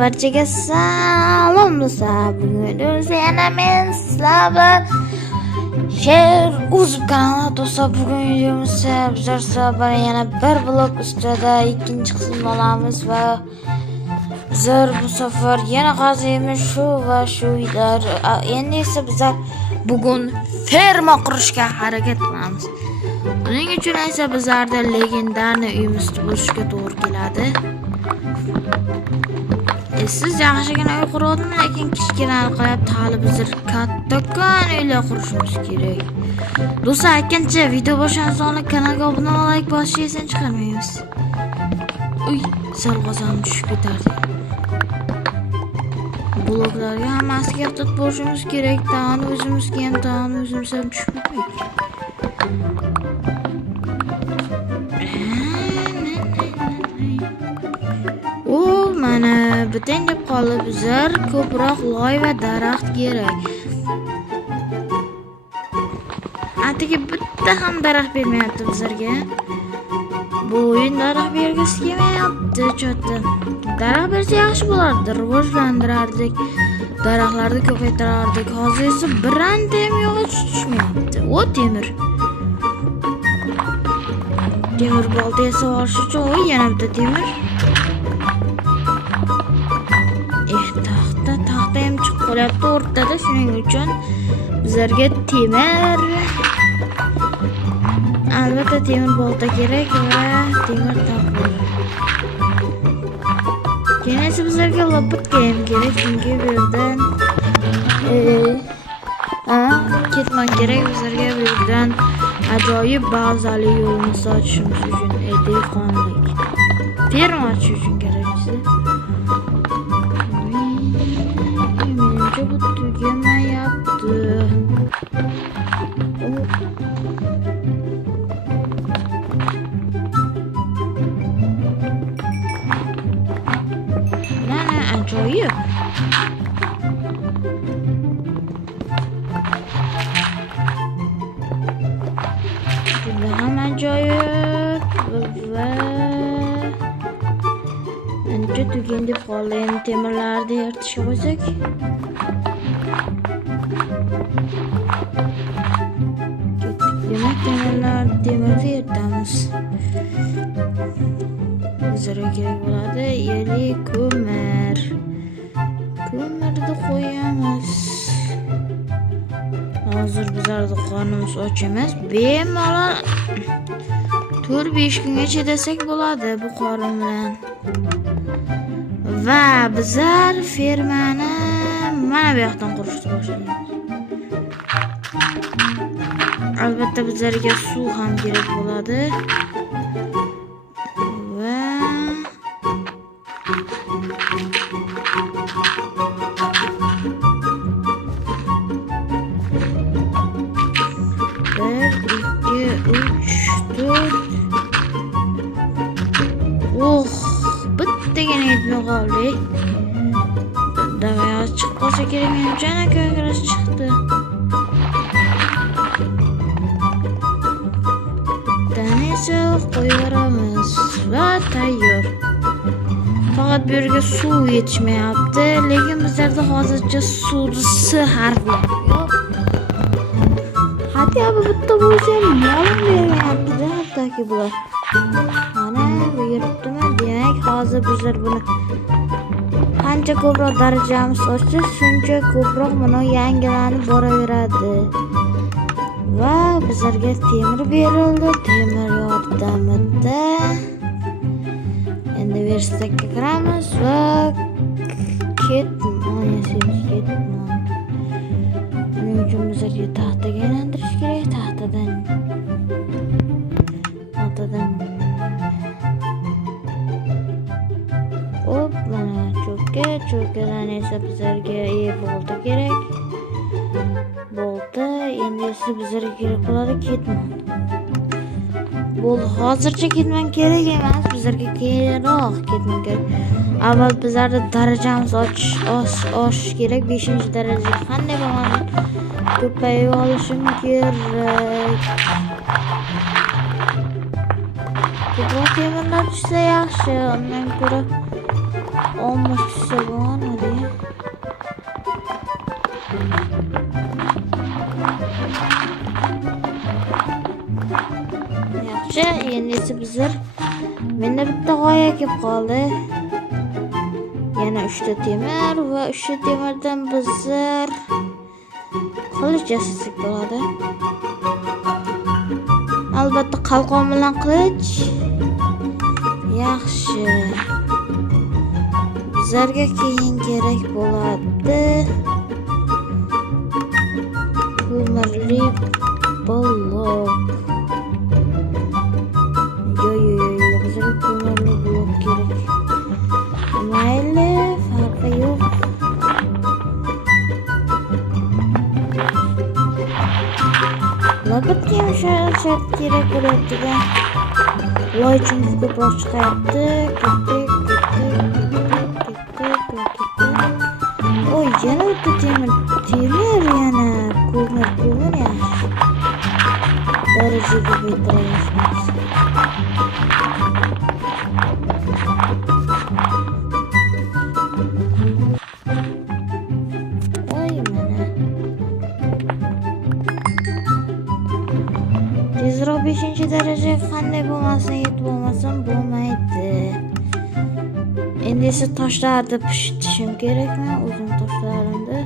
Barchaga salom do'stlar. Bugun yana men sizlar bilan She'r Uzib kanalida do'stlar. Bugun videomizda bizlar sizlar bilan yana bir vlog ustida ikkinchi qismini olamiz va bizlar bu safar yana qaziymiz shu va shu uylar. Endi esa bizlar bugun ferma qurishga harakat qilamiz. Buning uchun esa bizlarda legendarniy uyimiz bo'lishga to'g'ri keladi. Siz yaxshigina uy qurdingmi, lekin kichkinani qilyapti. Hali bizlar kattakon uylar qurishimiz kerak. Do'stlar, aytgancha video boshlanidan so'ng kanalga obuna va like bosishni chiqarmaymiz. Uy, sal qozon tushib ketardi. Bloklarga hammasiga ehtiyot bo'lishimiz kerak. Tani o'zimizga ham, tani o'zimizga ham tushib ketmaydi. Mana butun deb qolib, bizlar ko'proq loy va daraxt kerak. Atigi bitta ham daraxt bermayapti bizlarga. Bu o'yin daraxt bergisi kelmayapti, cho'tta. Daraxt bersa yaxshi bo'lardi, rivojlantirardik, daraxtlarni ko'paytirardik. Hozir esa biranta ham yog'och tushmayapti. O temir. Temir bolta esa olish uchun yana bitta temir. Taxta ham chiqib qolyapti o'rtada, shuning uchun bizlarga temir, albatta temir bolta kerak va temir topib. Keyin esa bizlarga lopatka ham kerak, chunki bu yerdan ketman kerak. Bizlarga bu yerdan ajoyib bazali yo'lni ochishimiz uchun dehqonlik ferma ochish uchun kerak bizga. Bu tugamayapti. Mana ajoyib. Juda ham ajoyib va ancha tugan deb qoldi. Endi temirlarni eritishga qo'ysak. Temirni eritamiz. Bizlarga kerak bo'ladi ko'mir. Ko'mirni qo'yamiz. Hozir bizlarda qornimiz och emas, bemalol 4-5 kunga chidasak bo'ladi bu qorin bilan. Va bizlar fermani mana bu yoqdan qurishni boshlaymiz. Albatta bizlarga suv ham kerak bo'ladi. Va bir, ikki, uch, to'rt. Bittagina yetmay qoldi. Dag'ay chiqib qolsa kerak, men jana ko'kras chiqdi. Qo'yaveramiz va tayyor. Faqat bu yerga suv yetishmayapti, lekin bizlarda hozircha suvni harflari yo'q. Hatto bitta bo'lsa ham ma'lum bermayapti-da, hattoki bular. Mana bu yuribdimi? Demak, hozir bizlar buni qancha ko'proq darajamiz oshsa, shuncha ko'proq buni yangilanib boraveradi. Va bizlarga temir berildi. Temir yordamida endi verstakka kiramiz va ketmon yasaymiz. Buning uchun bizlarga taxtaga aylantirish kerak. Taxtadan mana cho'kkadan esa bizlarga bolta kerak. Bolta endi esa bizlarga kerak bo'ladi ketmon. Hozircha ketmon kerak emas, bizlarga keyinroq ketmon kerak. Avval bizlarda darajamiz osh kerak. 5-darajaga qanday bo'lmasin ko'payib olishim kerak. Ko'proq temirlar tushsa yaxshi, undan ko'ra olmuş tushsa bo'ladi. Yaxshi, endi esa bizlar menda bitta g'oya kelib qoldi. Yana 3 ta temir va 3 ta temirdan bizlar qilich yasasak bo'ladi. Albatta qalqon bilan qilich. Yaxshi. Bizlarga keyin kerak bo'ladi ko'mirli blok. Bizlarga ko'mirli blok kerak. Mayli, farqi yo'q. Albatta ham shart kerak bo'ladi-da. Loy chunki ko'proq chiqyapti. Oy, yana o'tdi temir yana ko'mir yaxshi. Darajaga ko'taramiz. Oy, mana. Tezroq 5-darajaga qanday bo'lmasin, yetib bo'lmasam bo'lmaydi. Endi esa toshlarni pishitishim kerakmi? O'zim toshlarimni.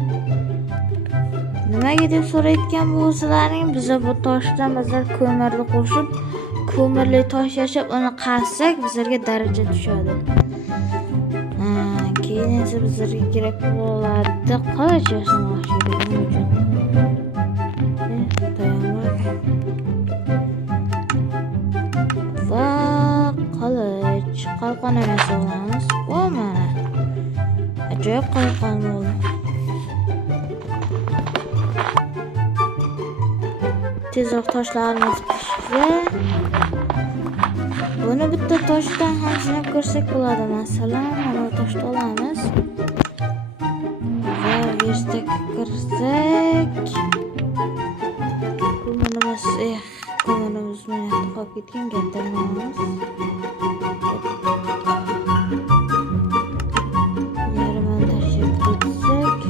Nimaga deb so'rayotgan bo'lsalaring, biz bu toshdan bizlar ko'mirni qo'shib, ko'mirli tosh yashab, uni qazsak, bizlarga daraja tushadi. Keyin esa bizlarga kerak bo'ladi qilich yasamoq uchun. Va qilich, qalqon emas olamiz. O mana. Ajoyib qalqon bo'ldi. Tezroq toshlarimiz pishdi. Buni bitta toshdan ham sinab ko'rsak bo'ladi. Masalan, mana toshni olamiz. Va verstga kirsak. Ko'mirimiz mana qolib ketgan gaplarimiz. Yarmini tashlab ketsak.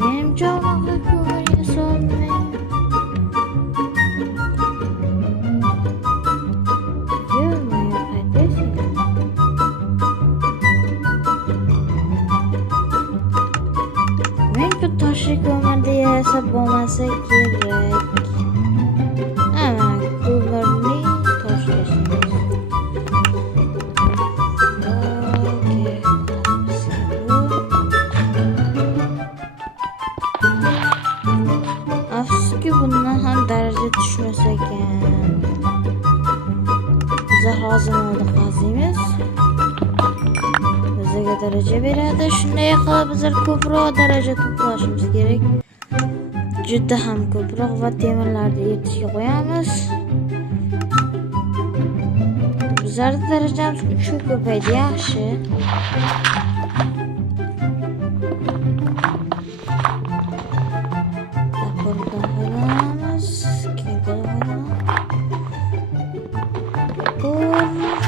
Menimcha unaqa ko'mir yasolmayman. Toshli ko'mirni yasab bo'lmasa kerak. Mana ko'mirni toshlashimiz. Afsuski bundan ham daraja tushmasa ekan. Biz hozir uni qaziymiz. Bizga daraja beradi. Shunday qilib bizlar ko'proq daraja to'plashimiz kerak. Juda ham ko'proq va temirlarni eritishga qo'yamiz. Bizlarning darajamiz 3 ga ko'paydi, yaxshi. Tapordan foydalanamiz. Kirkadan foydalanamiz.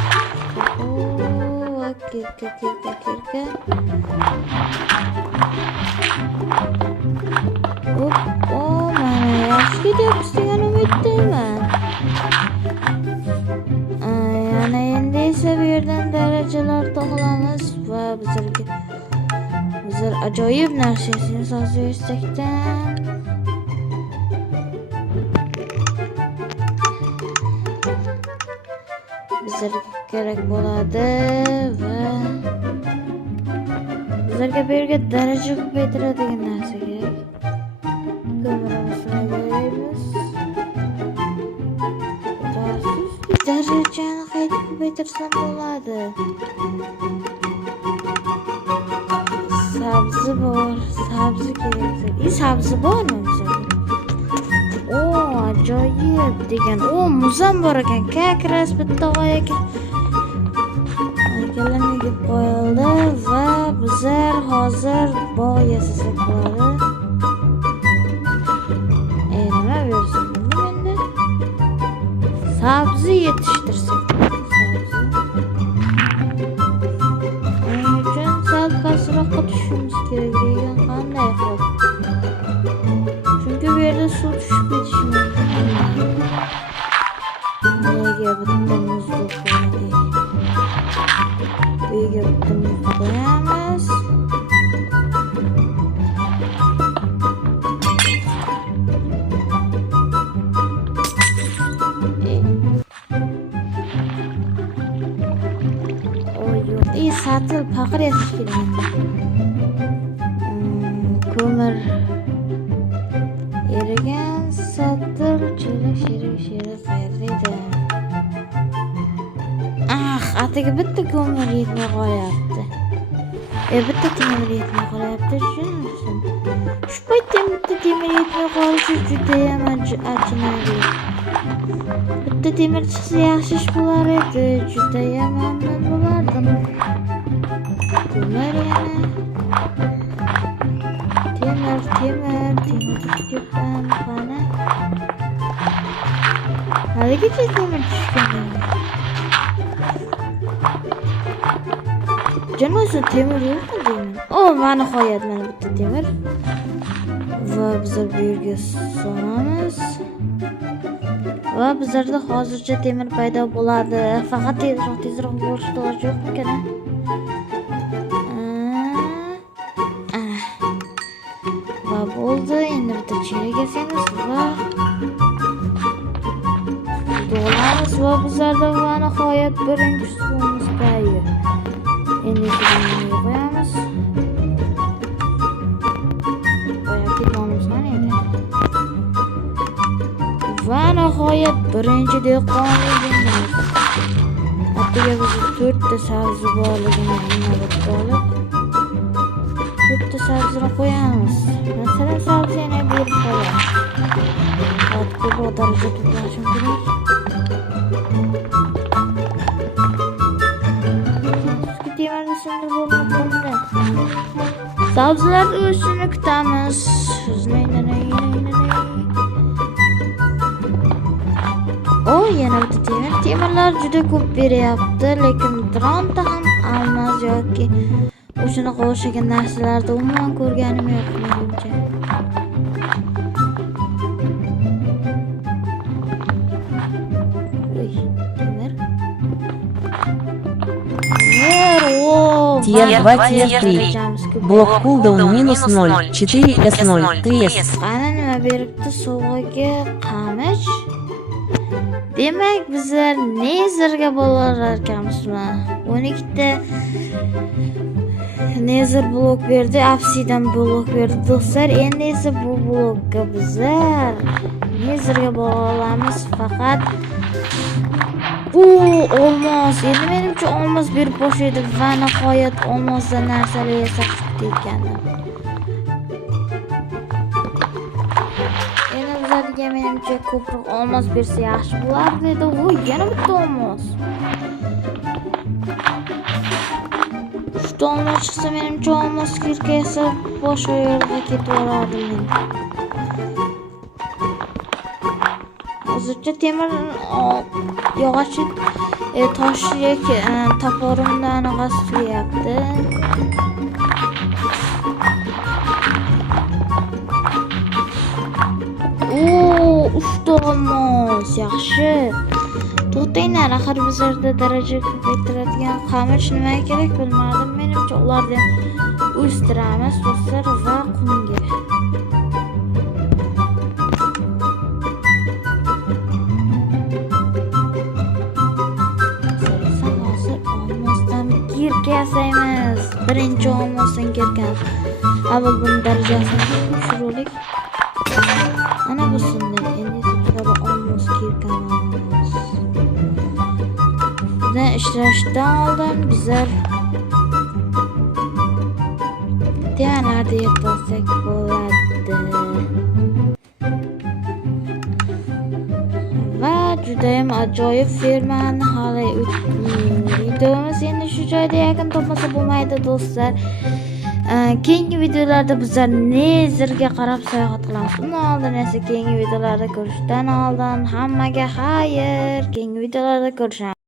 Kirka. Mana yaxshi ketyapmiz degan umiddayman. Yana endi esa bu yerdan darajalar to'g'lamiz va bizlar ajoyib narsasini sozlayapsakdan. Bizlarga kerak bo'ladi va bizlarga bu yerga daraja ko'paytiradigan narsa kerak. Ko'mirimizni qo'yamiz. Darajani qayta ko'paytirsam bo'ladi. Sabzi bor, sabzi kerak. Sabzi bormi bizda? Ajoyib degan. Muzam bor ekan. Kakras bitta g'oyaga kelib qo'yildi va bizlar hozir bog' yasasak bo'ladi. Nima bersin bunda? Sabzi yetishtirsak. tushishimiz kerak degan qanday qilib? Chunki bu yerda suv tushib ketishi mumkin. Nega bitta muzni qo'ydik? Bu yerga bitta muzni qo'yamiz. Satil paqir yasish kerak. Ko'mir erigan satil shirik qayerda? Atiga bitta ko'mir yetmay qolyapti. Bitta temir yetmay qolyapti, tushunarsiz. Shu paytda bitta temir yetmay qolishi juda ham achinarli. Bitta temir chiqsa yaxshi ish bo'lar edi, juda ham mamnun bo'lardim. Temir yana. Temir tushgan qani? Haligacha temir tushgan. Janosa temir yo'qmi deyman. Mana nihoyat mana bitta temir. Va biz bu yerga solamiz. Va bizlarda hozircha temir paydo bo'ladi. Faqat tezroq bo'lishni iloji yo'qmikan? Va bo'ldi. Endi bitta cherak yasaymiz va dolamiz va bizlarda va nihoyat birinchi suvimiz tayyor. Endi shuni qo'yamiz. Va nihoyat birinchi dehqonligimiz. Atiga biz 4 ta sabzi borligini inobatga olib 4 ta sabzini qo'yamiz. Masalan, sabzini berib qo'yamiz. Ko'proq darajada to'plashim kerak. Temirni sindirib bo'lmadi. Sabzilar o'sishini kutamiz. Yana bitta temirlar juda ko'p beryapti, lekin bironta ham almaz yoki o'shanaqa o'xshagan narsalarni umuman ko'rganim yo'q menimcha. Тир 2, тир 3. Блок кулдаун -0, 4S0, 3S. Qani nima beribdi? Sovg'aga qamish. Demak, bizlar nezerga bo'lar ekanmizmi? 12 ta nezer blok berdi, obsidian blok berdi do'stlar. Endi esa bu blokka bizlar nezerga bo'lamiz. Faqat bu olmos. Endi menimcha olmos berib boshlaydi va nihoyat olmosdan narsalar yasab chiqdi ekanlar. Menimcha ko'proq olmos bersa yaxshi bo'lardi dedi. Yana bitta olmos. 3 ta olmos chiqsa menimcha olmos kirka yasab boshqa yerga ketib olardim men. Hozircha temir yog'och toshlik toporimdan g'aslayapti. Uchta olmos yaxshi. To'xtanglar, axir bizlarda daraja ko'paytiradigan qamish nima kerak bilmadim. Menimcha ularni o'stiramiz do'stlar va qumga. Hozir olmosdan kirka yasaymiz. Birinchi olmosdan kirkan. Avval buni darajasini tushiraylik. Ana bu sunday. Endi sizlarga olmos kirkamiz. Bizdan ishlashdan oldin bizlar temalarda yetolsak bo'ladi. Va juda ham ajoyib fermani hali videomiz endi shu joyda yakun topmasa bo'lmaydi do'stlar. Keyingi videolarda bizlar nezerga qarab sayohat qilamiz. Undan oldin esa keyingi videolarda ko'rishdan oldin hammaga xayr. Keyingi videolarda ko'rishamiz.